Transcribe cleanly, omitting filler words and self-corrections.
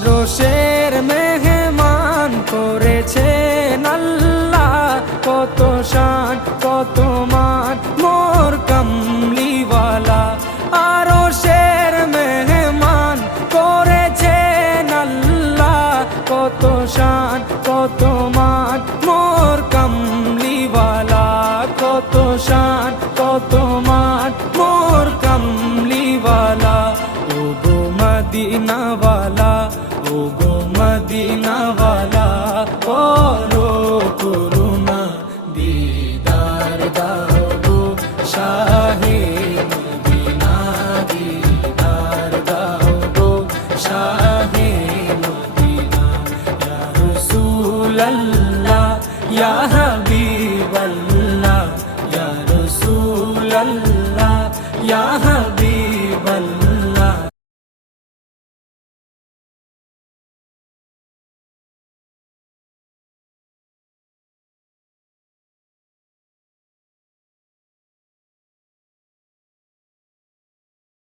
আরশের মেহমান করেছেন আল্লাহ, কত শান কত মান মোর কামলিওয়ালা। আরশের মেহমান করেছেন আল্লাহ, কত শান কত মান মোর কামলিওয়ালা, কত শান কত মান মোর কামলিওয়ালা। ও গো মদিনাওয়ালা